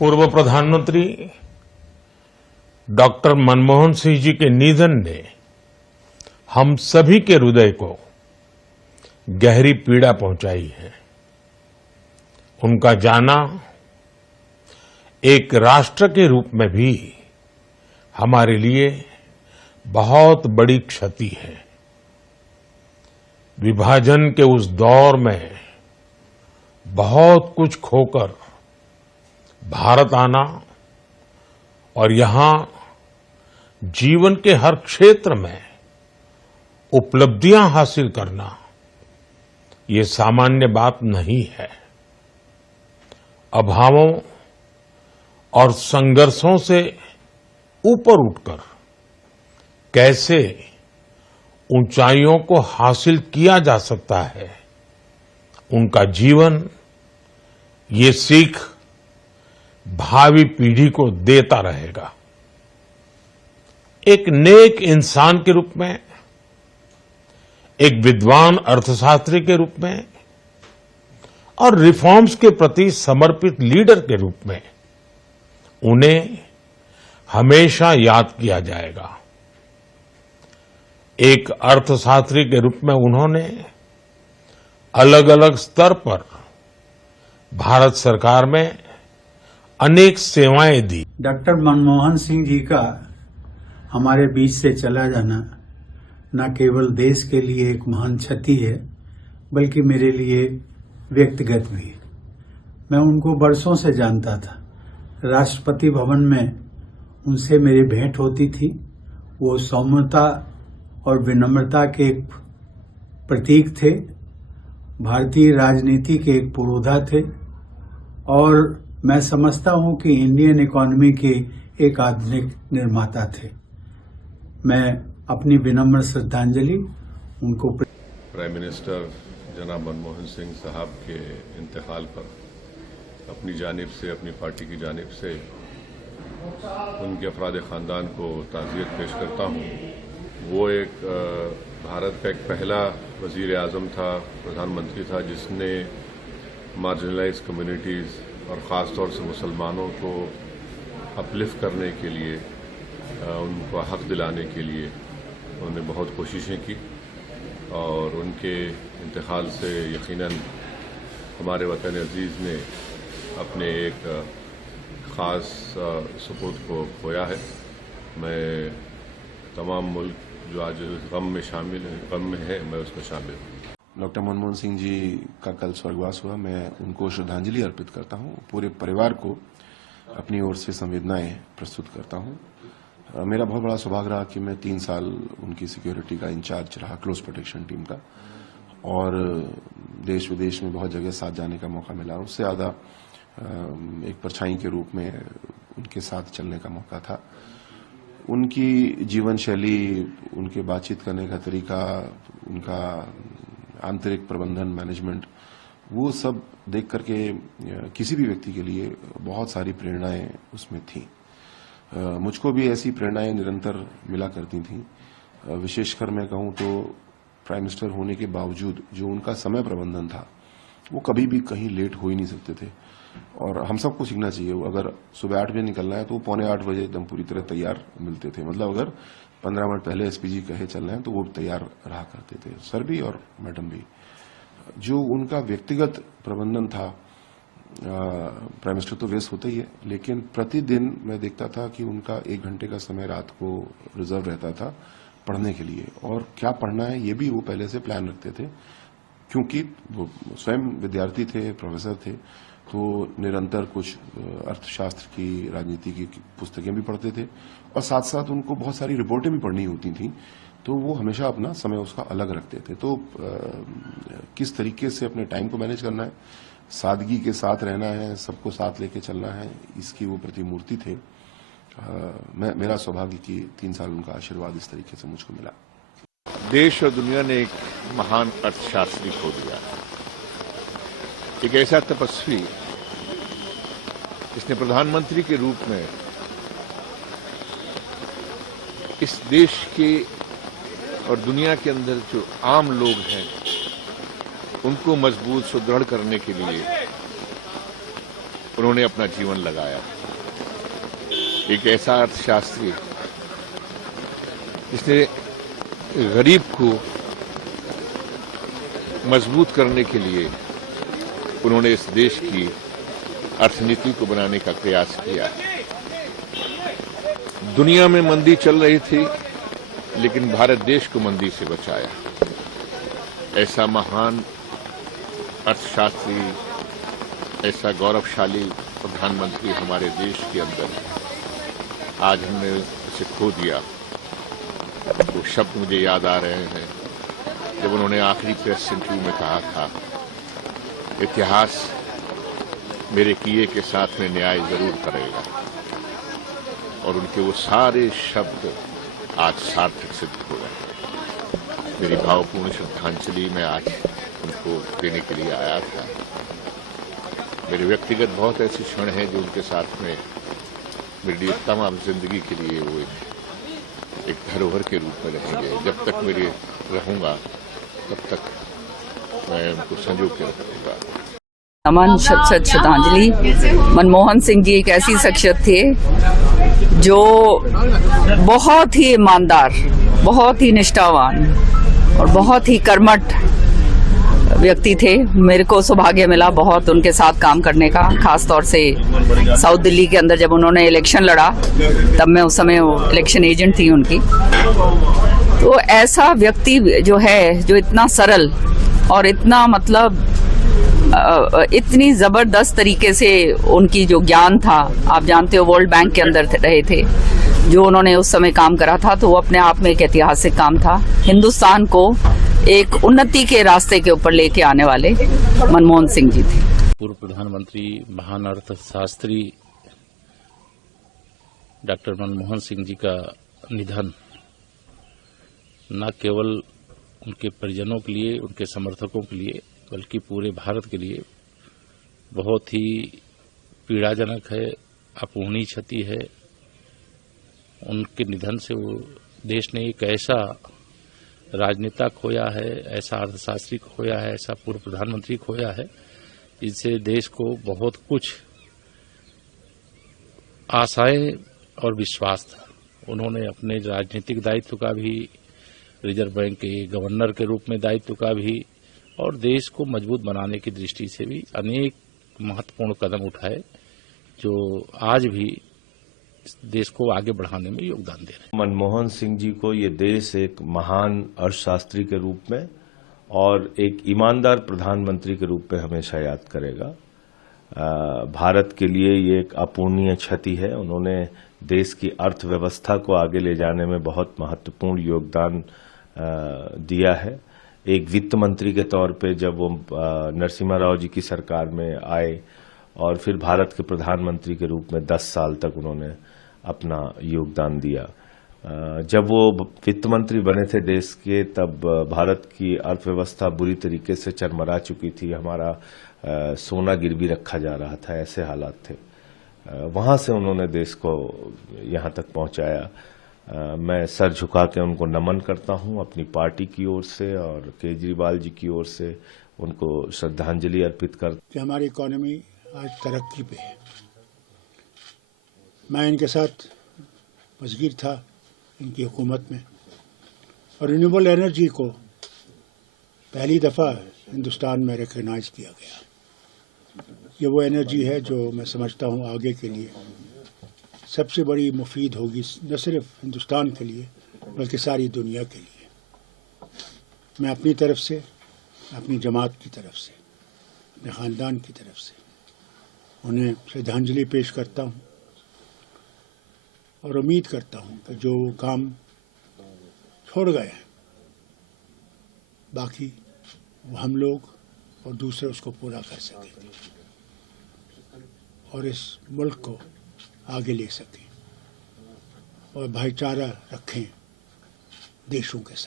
पूर्व प्रधानमंत्री डॉक्टर मनमोहन सिंह जी के निधन ने हम सभी के हृदय को गहरी पीड़ा पहुंचाई है। उनका जाना एक राष्ट्र के रूप में भी हमारे लिए बहुत बड़ी क्षति है। विभाजन के उस दौर में बहुत कुछ खोकर भारत आना और यहां जीवन के हर क्षेत्र में उपलब्धियां हासिल करना ये सामान्य बात नहीं है। अभावों और संघर्षों से ऊपर उठकर कैसे ऊंचाइयों को हासिल किया जा सकता है, उनका जीवन ये सीख भावी पीढ़ी को देता रहेगा। एक नेक इंसान के रूप में, एक विद्वान अर्थशास्त्री के रूप में और रिफॉर्म्स के प्रति समर्पित लीडर के रूप में उन्हें हमेशा याद किया जाएगा। एक अर्थशास्त्री के रूप में उन्होंने अलग अलग स्तर पर भारत सरकार में अनेक सेवाएं दी। डॉक्टर मनमोहन सिंह जी का हमारे बीच से चला जाना न केवल देश के लिए एक महान क्षति है, बल्कि मेरे लिए व्यक्तिगत भी। मैं उनको बरसों से जानता था। राष्ट्रपति भवन में उनसे मेरी भेंट होती थी। वो सौम्यता और विनम्रता के एक प्रतीक थे। भारतीय राजनीति के एक पुरोधा थे और मैं समझता हूं कि इंडियन इकोनॉमी के एक आधुनिक निर्माता थे। मैं अपनी विनम्र श्रद्धांजलि उनको। प्राइम मिनिस्टर जनाब मनमोहन सिंह साहब के इंतकाल पर अपनी जानिब से, अपनी पार्टी की जानिब से उनके अफराद खानदान को ताज़ियत पेश करता हूँ। वो एक भारत का एक पहला वज़ीर आज़म था, प्रधानमंत्री था, जिसने मार्जिनलाइज कम्युनिटीज़ और ख़ास तौर से मुसलमानों को अपलिफ्ट करने के लिए, उनको हक दिलाने के लिए उन्होंने बहुत कोशिशें की और उनके इंतकाल से यकीनन हमारे वतन अजीज़ ने अपने एक ख़ास सपूत को खोया है। मैं तमाम मुल्क जो आज गम में है, मैं उसमें शामिल हूँ। डॉक्टर मनमोहन सिंह जी का कल स्वर्गवास हुआ। मैं उनको श्रद्धांजलि अर्पित करता हूँ। पूरे परिवार को अपनी ओर से संवेदनाएं प्रस्तुत करता हूँ। मेरा बहुत बड़ा सौभाग्य रहा कि मैं 3 साल उनकी सिक्योरिटी का इंचार्ज रहा, क्लोज प्रोटेक्शन टीम का, और देश विदेश में बहुत जगह साथ जाने का मौका मिला। उससे ज़्यादा एक परछाई के रूप में उनके साथ चलने का मौका था। उनकी जीवन शैली, उनके बातचीत करने का तरीका, उनका आंतरिक प्रबंधन, मैनेजमेंट, वो सब देख करके किसी भी व्यक्ति के लिए बहुत सारी प्रेरणाएं उसमें थीं। मुझको भी ऐसी प्रेरणाएं निरंतर मिला करती थीं। विशेषकर मैं कहूं तो प्राइम मिनिस्टर होने के बावजूद जो उनका समय प्रबंधन था, वो कभी भी कहीं लेट हो ही नहीं सकते थे। और हम सबको सीखना चाहिए। अगर सुबह 8 बजे निकलना है तो 7:45 बजे एकदम पूरी तरह तैयार मिलते थे। मतलब अगर 15 मिनट पहले एसपीजी कहे चलना है तो वो तैयार रहा करते थे, सर भी और मैडम भी। जो उनका व्यक्तिगत प्रबंधन था, प्राइम मिनिस्टर तो व्यस्त होता ही है, लेकिन प्रतिदिन मैं देखता था कि उनका 1 घंटे का समय रात को रिजर्व रहता था पढ़ने के लिए। और क्या पढ़ना है ये भी वो पहले से प्लान रखते थे, क्योंकि वो स्वयं विद्यार्थी थे, प्रोफेसर थे, तो निरंतर कुछ अर्थशास्त्र की, राजनीति की पुस्तकें भी पढ़ते थे और साथ साथ उनको बहुत सारी रिपोर्टें भी पढ़नी होती थी। तो वो हमेशा अपना समय उसका अलग रखते थे। तो किस तरीके से अपने टाइम को मैनेज करना है, सादगी के साथ रहना है, सबको साथ लेके चलना है, इसकी वो प्रतिमूर्ति थे। मेरा सौभाग्य कि 3 साल उनका आशीर्वाद इस तरीके से मुझको मिला। देश और दुनिया ने एक महान अर्थशास्त्री खो दिया, एक ऐसा तपस्वी जिसने प्रधानमंत्री के रूप में इस देश के और दुनिया के अंदर जो आम लोग हैं उनको मजबूत सुदृढ़ करने के लिए उन्होंने अपना जीवन लगाया। एक ऐसा अर्थशास्त्री जिसने गरीब को मजबूत करने के लिए उन्होंने इस देश की अर्थनीति को बनाने का प्रयास किया। दुनिया में मंदी चल रही थी, लेकिन भारत देश को मंदी से बचाया। ऐसा महान अर्थशास्त्री, ऐसा गौरवशाली प्रधानमंत्री हमारे देश के अंदर है। आज हमने उसे खो दिया। वो शब्द मुझे याद आ रहे हैं जब उन्होंने आखिरी प्रेस इंटरव्यू में कहा था, इतिहास मेरे किए के साथ में न्याय जरूर करेगा। और उनके वो सारे शब्द आज सार्थक सिद्ध हो गए। मेरी भावपूर्ण श्रद्धांजलि मैं आज उनको देने के लिए आया था। मेरे व्यक्तिगत बहुत ऐसे क्षण हैं जो उनके साथ में मेरे लिए तमाम जिंदगी के लिए वो एक धरोहर के रूप में रहेंगे। जब तक मेरे रहूंगा तब तक मैं उनको संजो के रखूंगा। नमन, श्रद्धांजलि। मनमोहन सिंह जी एक ऐसी शख्सियत थे जो बहुत ही ईमानदार, बहुत ही निष्ठावान और बहुत ही कर्मठ व्यक्ति थे। मेरे को सौभाग्य मिला बहुत उनके साथ काम करने का, खास तौर से साउथ दिल्ली के अंदर जब उन्होंने इलेक्शन लड़ा, तब मैं उस समय इलेक्शन एजेंट थी उनकी। तो ऐसा व्यक्ति जो है, जो इतना सरल और इतना मतलब इतनी जबरदस्त तरीके से उनकी जो ज्ञान था, आप जानते हो वर्ल्ड बैंक के अंदर रहे थे, जो उन्होंने उस समय काम करा था, तो वो अपने आप में एक ऐतिहासिक काम था। हिंदुस्तान को एक उन्नति के रास्ते के ऊपर लेके आने वाले मनमोहन सिंह जी थे। पूर्व प्रधानमंत्री, महान अर्थशास्त्री डॉक्टर मनमोहन सिंह जी का निधन न केवल उनके परिजनों के लिए, उनके समर्थकों के लिए, बल्कि पूरे भारत के लिए बहुत ही पीड़ाजनक है, अपूर्णीय क्षति है। उनके निधन से वो देश ने एक ऐसा राजनेता खोया है, ऐसा अर्थशास्त्री खोया है, ऐसा पूर्व प्रधानमंत्री खोया है, जिससे देश को बहुत कुछ आशाएं और विश्वास था। उन्होंने अपने राजनीतिक दायित्व का भी, रिजर्व बैंक के गवर्नर के रूप में दायित्व का भी, और देश को मजबूत बनाने की दृष्टि से भी अनेक महत्वपूर्ण कदम उठाए, जो आज भी देश को आगे बढ़ाने में योगदान दे रहे हैं। मनमोहन सिंह जी को ये देश एक महान अर्थशास्त्री के रूप में और एक ईमानदार प्रधानमंत्री के रूप में हमेशा याद करेगा। भारत के लिए ये एक अपूर्णीय क्षति है। उन्होंने देश की अर्थव्यवस्था को आगे ले जाने में बहुत महत्वपूर्ण योगदान दिया है। एक वित्त मंत्री के तौर पे जब वो नरसिम्हा राव जी की सरकार में आए और फिर भारत के प्रधानमंत्री के रूप में 10 साल तक उन्होंने अपना योगदान दिया। जब वो वित्त मंत्री बने थे देश के, तब भारत की अर्थव्यवस्था बुरी तरीके से चरमरा चुकी थी। हमारा सोना गिरवी रखा जा रहा था, ऐसे हालात थे। वहां से उन्होंने देश को यहां तक पहुंचाया। मैं सर झुका के उनको नमन करता हूं अपनी पार्टी की ओर से और केजरीवाल जी की ओर से उनको श्रद्धांजलि अर्पित कर। हमारी इकोनॉमी आज तरक्की पे है। मैं इनके साथ वज़ीर था इनकी हुकूमत में, और रिन्यूएबल एनर्जी को पहली दफ़ा हिंदुस्तान में रिकग्नाइज किया गया। ये वो एनर्जी है जो मैं समझता हूँ आगे के लिए सबसे बड़ी मुफीद होगी, न सिर्फ हिंदुस्तान के लिए बल्कि सारी दुनिया के लिए। मैं अपनी तरफ से, अपनी जमात की तरफ से, अपने ख़ानदान की तरफ से उन्हें श्रद्धांजलि पेश करता हूँ और उम्मीद करता हूँ कि जो काम छोड़ गए हैं, बाकी वो हम लोग और दूसरे उसको पूरा कर सकेंगे और इस मुल्क को आगे ले सकें और भाईचारा रखें देशों के साथ।